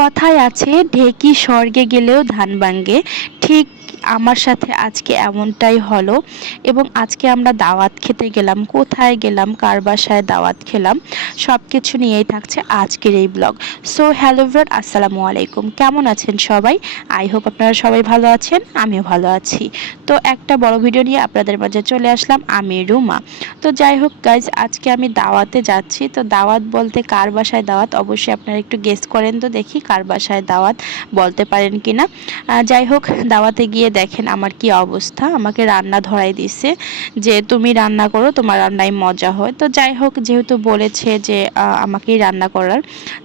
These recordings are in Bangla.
কথায় আছে ঢেকি স্বর্গে গেলেও ধান ভাঙ্গে। ঠিক আমার সাথে আজকে এমনটাই হলো এবং আজকে আমরা দাওয়াত খেতে গেলাম। কোথায় গেলাম, কার বাসায় দাওয়াত খেলাম, সব কিছু নিয়েই থাকছে আজকের এই ব্লগ। সো হ্যালো এভরিওয়ান, আসসালামু আলাইকুম। কেমন আছেন সবাই? আই হোপ আপনারা সবাই ভালো আছেন, আমিও ভালো আছি। তো একটা বড় ভিডিও নিয়ে আপনাদের মাঝে চলে আসলাম, আমি রুমা। তো যাই হোক গাইজ, আজকে আমি দাওয়াতে যাচ্ছি। তো দাওয়াত বলতে কার বাসায় দাওয়াত, অবশ্যই আপনারা একটু গেস করেন তো দেখি কার বাসায় দাওয়াত, বলতে পারেন কিনা। যাই হোক, দাওয়াতে গিয়ে দেখেন আমার কি অবস্থা। আমাকে রান্না ধরাই দিছে যে তুমি রান্না করো, তোমার রান্নায় মজা হয়। তো যাই হোক, যেহেতু বলেছে যে আমাকেই রান্না করার,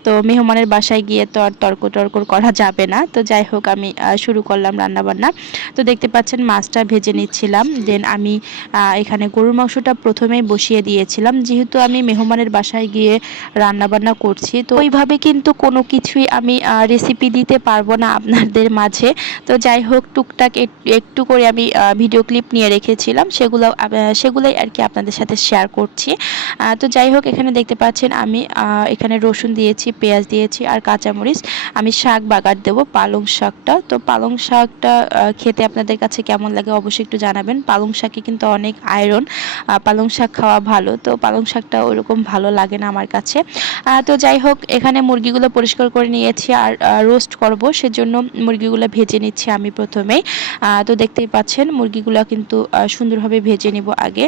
তো মেহমানের বাসায় গিয়ে তো আর তর্ক টর্ক করা যাবে না। তো যাই হোক, আমি শুরু করলাম রান্না বান্না। তো দেখতে পাচ্ছেন মাছটা ভেজে নিচ্ছিলাম। দেন আমি এখানে গরুর মাংসটা প্রথমেই বসিয়ে দিয়েছিলাম, যেহেতু আমি মেহমানের বাসায় গিয়ে রান্না বান্না করছি। তো ওইভাবে কিন্তু কোনো কিছুই আমি রেসিপি দিতে পারবো না আপনাদের মাঝে। তো যাই হোক, টুকটাক একটু করে আমি ভিডিও ক্লিপ নিয়ে রেখেছিলাম, সেগুলোই আর কি আপনাদের সাথে শেয়ার করছি। তো যাই হোক, এখানে দেখতে পাচ্ছেন আমি এখানে রসুন দিয়েছি, পেঁয়াজ দিয়েছি আর কাঁচামরিচ। আমি শাক বাগার দেবো, পালং শাকটা। তো পালং শাকটা খেতে আপনাদের কাছে কেমন লাগে অবশ্যই একটু জানাবেন। পালং শাকে কিন্তু অনেক আয়রন, পালং শাক খাওয়া ভালো। তো পালং শাকটা ওইরকম ভালো লাগে না আমার কাছে। তো যাই হোক, এখানে মুরগিগুলো পরিষ্কার করে নিয়েছি আর রোস্ট করব, সেজন্য মুরগিগুলো ভেজে নিচ্ছি আমি প্রথমেই। তো দেখতেই পাচ্ছেন মুরগিগুলো কিন্তু সুন্দরভাবে ভেজে নিব আগে।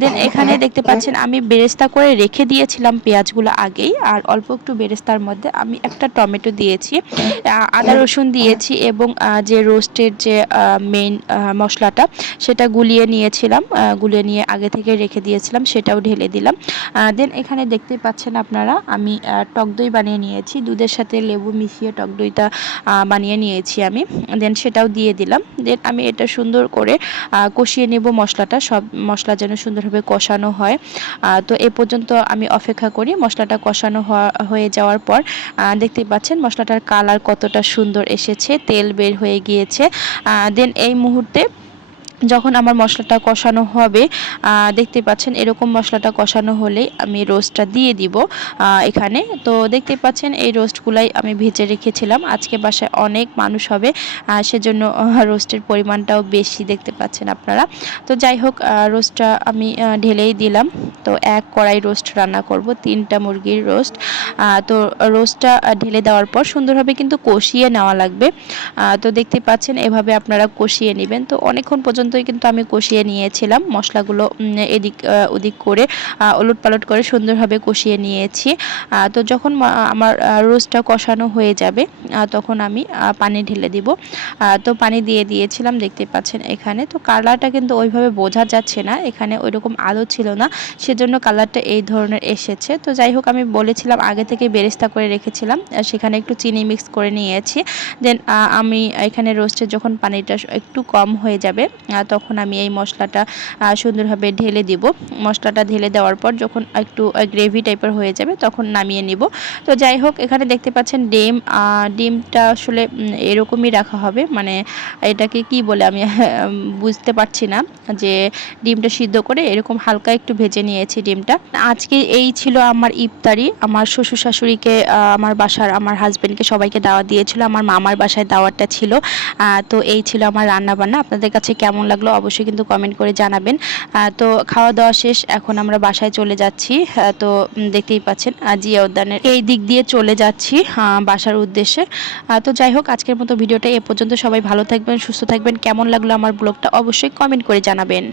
দেন এখানে দেখতে পাচ্ছেন আমি বেরেস্তা করে রেখে দিয়েছিলাম পেঁয়াজগুলো আগেই, আর অল্প একটু বেরেস্তার মধ্যে আমি একটা টমেটো দিয়েছি, আদা রসুন দিয়েছি এবং যে রোস্টের যে মেইন মশলাটা সেটা গুলিয়ে নিয়েছিলাম, গুলিয়ে নিয়ে আগে থেকে রেখে দিয়েছিলাম, সেটাও ঢেলে দিলাম। দেন এখানে দেখতে পাচ্ছেন আপনারা আমি টক দই বানিয়ে নিয়েছি, দুধের সাথে লেবু মিশিয়ে টক দইটা বানিয়ে নিয়েছি আমি। দেন সেটাও দিয়ে দিলাম। দেন আমি এটা সুন্দর করে কষিয়ে নেব মশলাটা, সব মশলা যেন সুন্দরভাবে কষানো হয়। তো এ পর্যন্ত আমি অপেক্ষা করি। মশলাটা কষানো হয়ে যাওয়ার পর দেখতেই পাচ্ছেন মশলাটার কালার কতটা সুন্দর এসেছে, তেল বের হয়ে গিয়েছে। দেন এই মুহূর্তে যখন আমার মশলাটা কষানো হবে, দেখতে পাচ্ছেন এরকম মশলাটা কষানো হলেই আমি রোস্টটা দিয়ে দিব এখানে। তো দেখতে পাচ্ছেন এই রোস্টগুলাই আমি ভেজে রেখেছিলাম, আজকে বাসায় অনেক মানুষ হবে, সেজন্য রোস্টের পরিমাণটাও বেশি দেখতে পাচ্ছেন আপনারা। তো যাই হোক, রোস্টটা আমি ঢেলেই দিলাম। তো এক কড়াই রোস্ট রান্না করব, 3টা মুরগির রোস্ট। তো রোস্টটা ঢেলে দেওয়ার পর সুন্দরভাবে কিন্তু কষিয়ে নেওয়া লাগবে। তো দেখতে পাচ্ছেন এভাবে আপনারা কষিয়ে নেবেন। তো অনেকক্ষণ পর্যন্তই কিন্তু আমি কষিয়ে নিয়েছিলাম, মশলাগুলো এদিক ওদিক করে ওলট পালট করে সুন্দরভাবে কষিয়ে নিয়েছি। তো যখন আমার রোস্টটা কষানো হয়ে যাবে, তখন আমি পানি ঢেলে দিব। তো পানি দিয়ে দিয়েছিলাম, দেখতে পাচ্ছেন এখানে। তো কালারটা কিন্তু ওইভাবে বোঝা যাচ্ছে না, এখানে ওইরকম আলো ছিল না, সেজন্য কালারটা এই ধরনের এসেছে। তো যাই হোক, আমি বলেছিলাম আগে থেকে বেরেস্তা করে রেখেছিলাম, সেখানে একটু চিনি মিক্স করে নিয়েছি। দেন আমি এখানে রোস্টের যখন পানিটা একটু কম হয়ে যাবে, তখন আমি এই মশলাটা সুন্দরভাবে ঢেলে দিব। মশলাটা ঢেলে দেওয়ার পর যখন একটু গ্রেভি টাইপের হয়ে যাবে, তখন নামিয়ে নিব। তো যাই হোক, এখানে দেখতে পাচ্ছেন ডিমটা আসলে এরকমই রাখা হবে, মানে এটাকে কি বলে আমি বুঝতে পারছি না, যে ডিমটা সিদ্ধ করে এরকম হালকা একটু ভেজে নিয়েছি ডিমটা। আজকে এই ছিল আমার ইফতারি। আমার শ্বশুর শাশুড়িকে, আমার বাসার আমার হাজবেন্ডকে সবাইকে দাওয়াত দিয়েছিল, আমার মামার বাসায় দাওয়াতটা ছিল। তো এই ছিল আমার রান্না বান্না। আপনাদের কাছে কেমন লাগলো অবশ্যই কিন্তু কমেন্ট করে জানাবেন। তো খাওয়া দাওয়া শেষ, এখন আমরা বাসায় চলে যাচ্ছি। তো দেখতেই পাচ্ছেন জিয়া উদ্যানের এই দিক দিয়ে চলে যাচ্ছি বাসার উদ্দেশ্যে। তো যাই হোক, আজকের মতো ভিডিওটা এ পর্যন্ত। সবাই ভালো থাকবেন, সুস্থ থাকবেন। কেমন লাগলো আমার ব্লগটা অবশ্যই কমেন্ট করে জানাবেন।